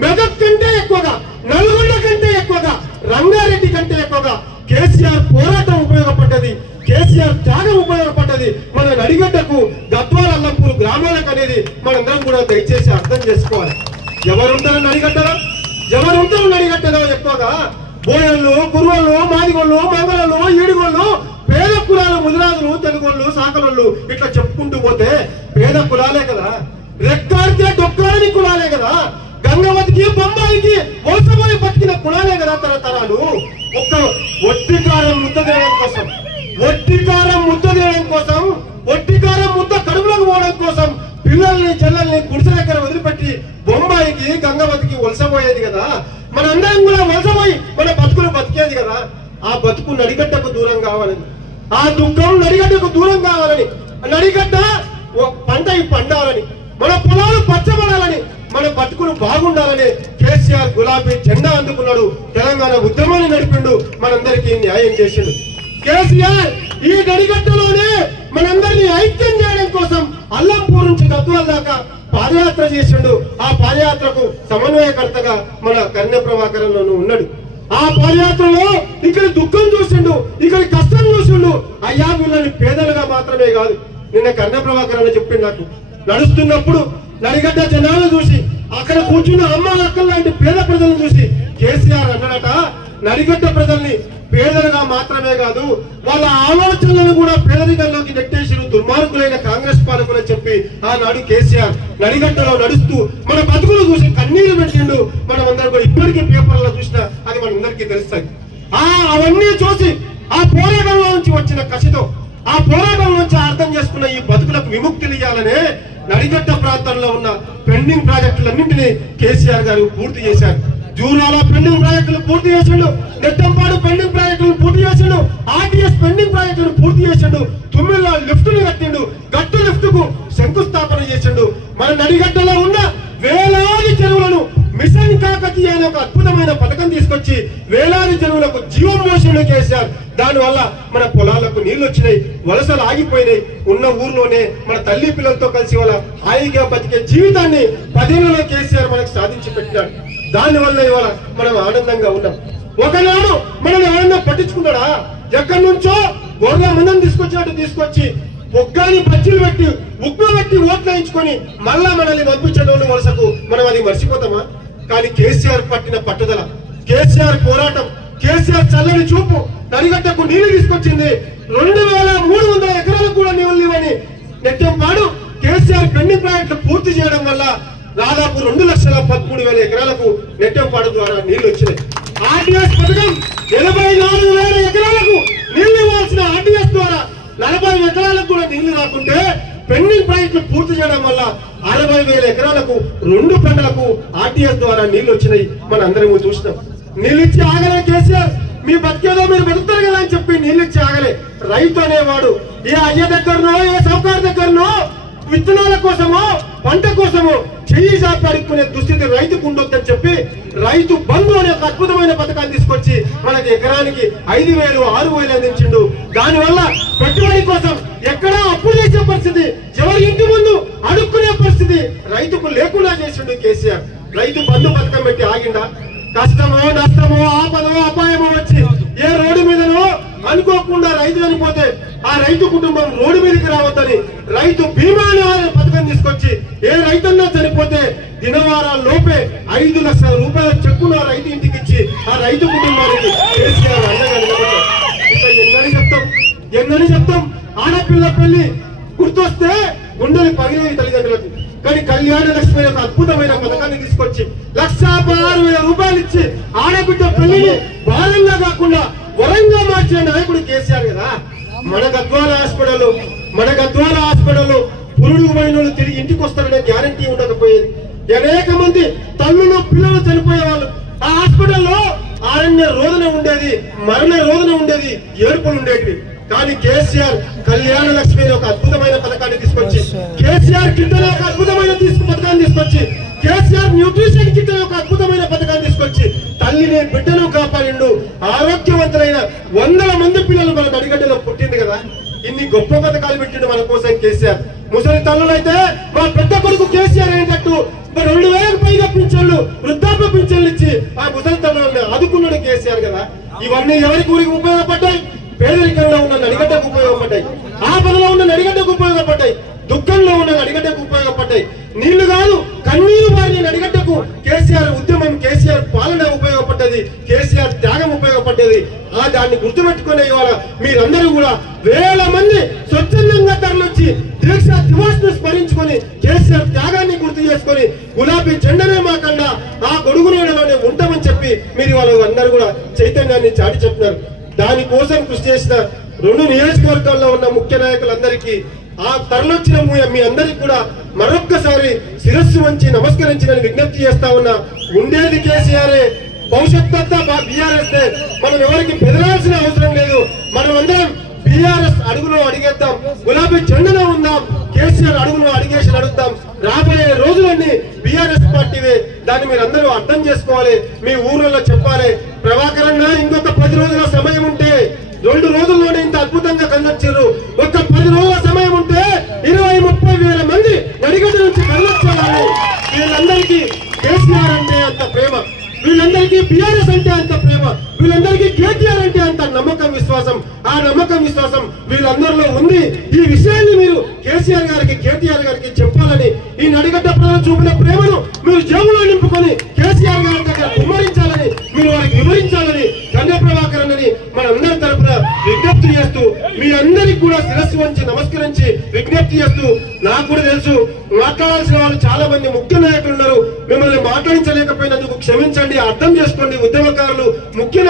మెదక్ కంటే ఎక్కువగా నల్గొండ కంటే ఎక్కువగా రంగారెడ్డి కంటే ఎక్కువగా కేసీఆర్ పోరాటం ఉపయోగపడ్డది కేసీఆర్ త్యాగం ఉపయోగపడ్డది. మన నడిగడ్డకు గద్వాల అల్లంపూర్ గ్రామాలకు అనేది మనందరం కూడా దయచేసి అర్థం చేసుకోవాలి. ఎవరుంటారు నడిగడ్డరా ఎవరుంటారు నడిగడ్డలో ఎక్కువగా? బోయళ్ళు కురువళ్ళు మాదిగోళ్ళు మంగళలు ఈడుగోళ్ళు పేద కులాలు ముదిరాజులు తెలుగోళ్ళు సాకలోళ్ళు ఇట్లా చెప్పుకుంటూ పోతే పేద కులాలే కదా రెక్కాడితే డొక్కాడని కులాలే కదా గంగవతికి బొంబాయికి మోసపోయి బతికిన కులాలే కదా తరతరాలు. ఒక్క ఒట్టికారం ముద్ద దేవడం కోసం ఒట్టికారం ముద్ద దేవడం కోసం ఒట్టికారం ముద్ద కడుపులోకి పోవడం కోసం పిల్లల్ని చెల్లల్ని గుడిసె దగ్గర వదిలిపెట్టి బొంబాయికి గంగవతికి వలసపోయేది కదా. మనందరం కూడా వలసపోయి మన బతుకులు బతికేది కదా. ఆ బతుకు నడిగడ్డకు దూరం కావాలని ఆ దుఃఖం నడిగడ్డకు దూరం కావాలని నడిగడ్డ పంట ఈ పండాలని మన పొలాలు పచ్చబడాలని మన బతుకులు బాగుండాలని కేసీఆర్ గులాబీ జెండా అందుకున్నాడు. తెలంగాణ ఉద్యమాన్ని నడిపిండు. మనందరికీ న్యాయం చేసిండు. కేసీఆర్ ఈ గడిగట్టలోనే మనందరినీ ఐక్యం చేయడం కోసం అల్లంపూర్ నుంచి గద్వాల దాకా పాదయాత్ర చేసిండు. ఆ పాదయాత్రకు సమన్వయకర్తగా మన కన్య ప్రభాకరంలోనూ ఉన్నాడు. ఆ పాదయాత్రలో ఇక్కడ దుఃఖం చూసిండు. ఇక్కడ కష్టం చూసిండు. అయ్యా వీళ్ళని పేదలుగా మాత్రమే కాదు. నిన్న కన్య ప్రభాకర్ చెప్పిండు నాకు. నడుస్తున్నప్పుడు నడిగడ్డ జనాలు చూసి అక్కడ కూర్చున్న అమ్మ అక్కల లాంటి పేద ప్రజలను చూసి కేసీఆర్ అన్నడట నడిగట్ట ప్రజల్ని పేదలుగా మాత్రమే కాదు వాళ్ళ ఆలోచనలను కూడా పేదరికంలోకి నెట్టేసిన దుర్మార్గులైన కాంగ్రెస్ పాలకులని చెప్పి ఆనాడు కేసీఆర్ నడిగట్టలో నడుస్తూ మన బతుకులు చూసి కన్నీరు పెట్టిండు మనం అందరం కూడా ఇప్పటికీ పేపర్లో చూసినా అది మనందరికీ తెలుస్తుంది ఆ అవన్నీ చూసి ఆ పోరాటంలో నుంచి వచ్చిన కసితో ఆ పోరాటం నుంచి అర్థం చేసుకున్న ఈ బతుకులకు విముక్తిని ఇవ్వాలనే నడిగడ్డ ప్రాంతంలో ఉన్న పెండింగ్ ప్రాజెక్టులన్నింటినీ కేసీఆర్ గారు పూర్తి చేశారు. జూరాల పెండింగ్ ప్రాజెక్టులు పూర్తి చేసిండు. నెట్టంపాడు పెండింగ్ ప్రాజెక్టులు పూర్తి చేసిండు. ఆర్టీఎస్ పెండింగ్ ప్రాజెక్టులు పూర్తి చేసిండు. తుమ్మిళ్ళ లిఫ్ట్ని కట్టిండు. గట్టు లిఫ్ట్కు శంకుస్థాపన చేసిండు. మన నడిగడ్డలో ఉన్న వేలాది కాకతీయ అనే ఒక అద్భుతమైన పథకం తీసుకొచ్చి వేలాది చెరువులకు జీవం పోషణ చేశారు. దానివల్ల మన పొలాలకు నీళ్ళు వచ్చినాయి వలసలు ఆగిపోయినాయి. ఉన్న ఊర్లోనే మన తల్లి పిల్లలతో కలిసి వాళ్ళ హాయిగా బతికే జీవితాన్ని పదేళ్ళలో కేసీఆర్ మనకు సాధించి పెట్టినాడు. దానివల్ల ఇవాళ మనం ఆనందంగా ఉన్నాం. ఒకనాడు మనల్ని ఎవరన్నా పట్టించుకున్నాడా ఎక్కడి నుంచో గొర్రె మందం తీసుకొచ్చినట్టు తీసుకొచ్చి ఒగ్గాని బజ్జీలు పెట్టి ఉప్పు పెట్టి ఓట్లు వేయించుకొని మళ్ళా మనల్ని పంపించడం వలసకు మనం అది మర్చిపోతామా? కానీ కేసీఆర్ పట్టిన పట్టుదల కేసీఆర్ పోరాటం కేసీఆర్ చల్లని చూపు నడిగట్టకు నీళ్ళు తీసుకొచ్చింది రెండు వేల మూడు వందల ఎకరాలకు కూడా నీళ్ళు లేవని నెట్టంపాడు కేసీఆర్ పెండింగ్ ప్రాజెక్టులు పూర్తి చేయడం వల్ల దాదాపు రెండు లక్షల పదమూడు వేల ఎకరాలకు నెట్టెంపాడు ద్వారా నీళ్ళు వచ్చినాయి. ఆర్టీఎస్ పథకం ఎనభై నాలుగు వేల ఎకరాలకు నీళ్ళు ఇవ్వాల్సిన ఆర్టీఎస్ ద్వారా నలభై ఎకరాలకు కూడా నీళ్ళు రాకుంటే పెండింగ్ ప్రాజెక్టులు పూర్తి చేయడం వల్ల అరవై వేల ఎకరాలకు రెండు పంటలకు ఆర్టీఎస్ ద్వారా నీళ్ళు వచ్చినాయి మన అందరం చూసినాం. నీళ్ళు ఇచ్చి ఆగలే కేసీఆర్. మీ బతికేదో మీరు బతుకుతారు కదా అని చెప్పి నీళ్ళు ఇచ్చి ఆగలే. రైతు అనేవాడు ఏ అయ్య దగ్గరనో ఏ సౌకర్య దగ్గరనో విత్తనాల కోసమో పంట కోసమో చెయ్యి సాపాడుకునే దుస్థితి రైతుకు ఉండొద్దని చెప్పి రైతు బంధు అనే ఒక అద్భుతమైన పథకాన్ని తీసుకొచ్చి మనకి ఎకరానికి ఐదు వేలు ఆరు వేలు అందించిండు. దానివల్ల పెట్టుబడి కోసం ఎక్కడా అప్పులు చేసే పరిస్థితి ఇంటి ముందు అడుక్కునే పరిస్థితి రైతుకు లేకుండా చేసిండు కేసీఆర్. రైతు బంధు పథకం పెట్టి ఆగిండా? కష్టమో నష్టమో ఆపదో అపాయమో వచ్చి ఏ రోడ్డు మీదనో అనుకోకుండా రైతు చనిపోతే ఆ రైతు కుటుంబం రోడ్డు మీదకి రావద్దని రైతు బీమా అనే పథకం తీసుకొచ్చి ఏ రైతన్నా చనిపోతే దినవారాల లోపే ఐదు లక్షల రూపాయల చెక్కును ఆ రైతు ఇంటికి ఇచ్చి ఆ రైతు కుటుంబానికి కేసీఆర్ అండగా ఇంకా ఎన్నని చెప్తాం? ఎన్నని చెప్తాం? ఆడపిల్ల పెళ్ళి గుర్తొస్తే గుండెలు పగిలేవి తల్లిదండ్రులకు. కానీ కళ్యాణ లక్ష్మి ఒక అద్భుతమైన పథకాన్ని తీసుకొచ్చి లక్ష పదహారు వేల రూపాయలు ఇచ్చి ఆడబిడ్డ పెళ్ళిని భారంగా కాకుండా వరంగా మార్చిన నాయకుడు కేసీఆర్ కదా. మన గద్వాల హాస్పిటల్ మన గద్వాల హాస్పిటల్ పురుడు పోయిన తిరిగి ఇంటికి వస్తారనే గ్యారంటీ ఉండకపోయేది. అనేక మంది తల్లులు పిల్లలు చనిపోయే వాళ్ళు ఆ హాస్పిటల్లో ఆరణ్య రోజున ఉండేది మరణ రోజున ఉండేది ఏడుపులు ఉండేవి కానీ కేసీఆర్ కళ్యాణ కేసీఆర్ కిట్ ఒక అద్భుతమైన తీసుకు పథకాన్ని తీసుకొచ్చి కేసీఆర్ న్యూట్రిషన్ కింద ఒక అద్భుతమైన పథకాన్ని తీసుకొచ్చి తల్లిని బిడ్డను కాపాడిండు ఆరోగ్యవంతులైన వందల మంది పిల్లలు మన నడిగడ్డలో పుట్టింది కదా. ఇన్ని గొప్ప పథకాలు పెట్టిండు మన కోసం కేసీఆర్. ముసలి తల్లులైతే మా పెద్ద కొడుకు కేసీఆర్ అయినట్టు రెండు వేలకు పైగా పింఛన్లు వృద్ధాప్య పింఛన్లు ఇచ్చి ఆ ముసలితనాన్ని ఆదుకున్నాడు కేసీఆర్ కదా. ఇవన్నీ ఎవరికి ఊరికి ఉపయోగపడ్డాయి? పేదరికంలో ఉన్న నడిగడ్డకు ఉపయోగపడ్డాయి. ఆపదలో ఉన్న నడిగడ్డకు ఉపయోగపడ్డాయి. దుఃఖంలో ఉన్న నడిగడ్డకు ఉపయోగపడ్డాయి. నీళ్ళు కాదు కన్నీరు వారిని నడిగడ్డకు కేసీఆర్ ఉద్యమం కేసీఆర్ పాలన ఉపయోగపడ్డది కేసీఆర్ త్యాగం ఉపయోగపడ్డది. ఆ దాన్ని గుర్తుపెట్టుకునే ఇవాళ మీరందరూ కూడా వేల మంది స్వచ్ఛందంగా తరలిచ్చి దీక్ష దివాస్ స్మరించుకొని కేసీఆర్ త్యాగాన్ని గుర్తు చేసుకొని గులాబీ జెండనే మాకన్నా ఆ గొడుగు నీడలోనే ఉంటామని చెప్పి మీరు ఇవాళ అందరూ కూడా చైతన్యాన్ని చాటి చెప్తున్నారు దానికోసం కృషి చేసిన రెండు నియోజకవర్గాల్లో ఉన్న ముఖ్య నాయకులందరికీ ఆ తరలొచ్చిన మీ- అందరికి కూడా మరొక్కసారి శిరస్సు వంచి నమస్కరించిన విజ్ఞప్తి చేస్తా ఉన్నా. ఉండేది కేసీఆర్ భవిష్యత్తు అంతా బీఆర్ఎస్ మనం ఎవరికి బెదరాల్సిన అవసరం లేదు. మనం అందరం బీఆర్ఎస్ అడుగులో అడిగేద్దాం. గులాబీ జెండలో ఉందాం. కేసీఆర్ అడుగులో అడిగేసి అడుగుతాం. రాబోయే రోజులన్నీ బీఆర్ఎస్ పార్టీవే. దాన్ని మీరు అందరూ అర్థం చేసుకోవాలి. మీ ఊర్లలో చెప్పాలి. ప్రభాకర్ అన్న ఇంకొక పది రోజుల సమయం ఉంటే రెండు రోజుల్లోనే ఇంత అద్భుతంగా కనిపించారు ముప్పై వేల మంది వడిగడ్డ నుంచి కళ్ళొచ్చేవాళ్ళు. వీళ్ళందరికీ కేసీఆర్ అంటే అంత ప్రేమ. వీళ్ళందరికీ బీఆర్ఎస్ అంటే అంత ప్రేమ. వీళ్ళందరికీ కేటీఆర్ అంటే అంత నమ్మకం విశ్వాసం. ఆ నమ్మకం విశ్వాసం వీళ్ళందరిలో ఉంది. ఈ విషయాన్ని మీరు కేసీఆర్ గారికి కేటీఆర్ గారికి చెప్పాలని ఈ నడిగడ్డ ప్రజలు చూపిన ప్రేమను మీరు జేబులో నింపుకొని కేసీఆర్ గారి దగ్గర కుమ్మరించాలని మీరు వారికి వివరించాలని కన్య ప్రభాకర్ అన్నని మనందరి తరపున విజ్ఞప్తి చేస్తూ మీ అందరికి కూడా శిరస్సు వంచి నమస్కరించి విజ్ఞప్తి చేస్తూ నాకు కూడా తెలుసు మాట్లాడాల్సిన వాళ్ళు చాలా మంది ముఖ్య నాయకులు ఉన్నారు. మిమ్మల్ని మాట్లాడించలేకపోయినందుకు క్షమించండి అర్థం చేసుకోండి ఉద్యమకారులు ముఖ్య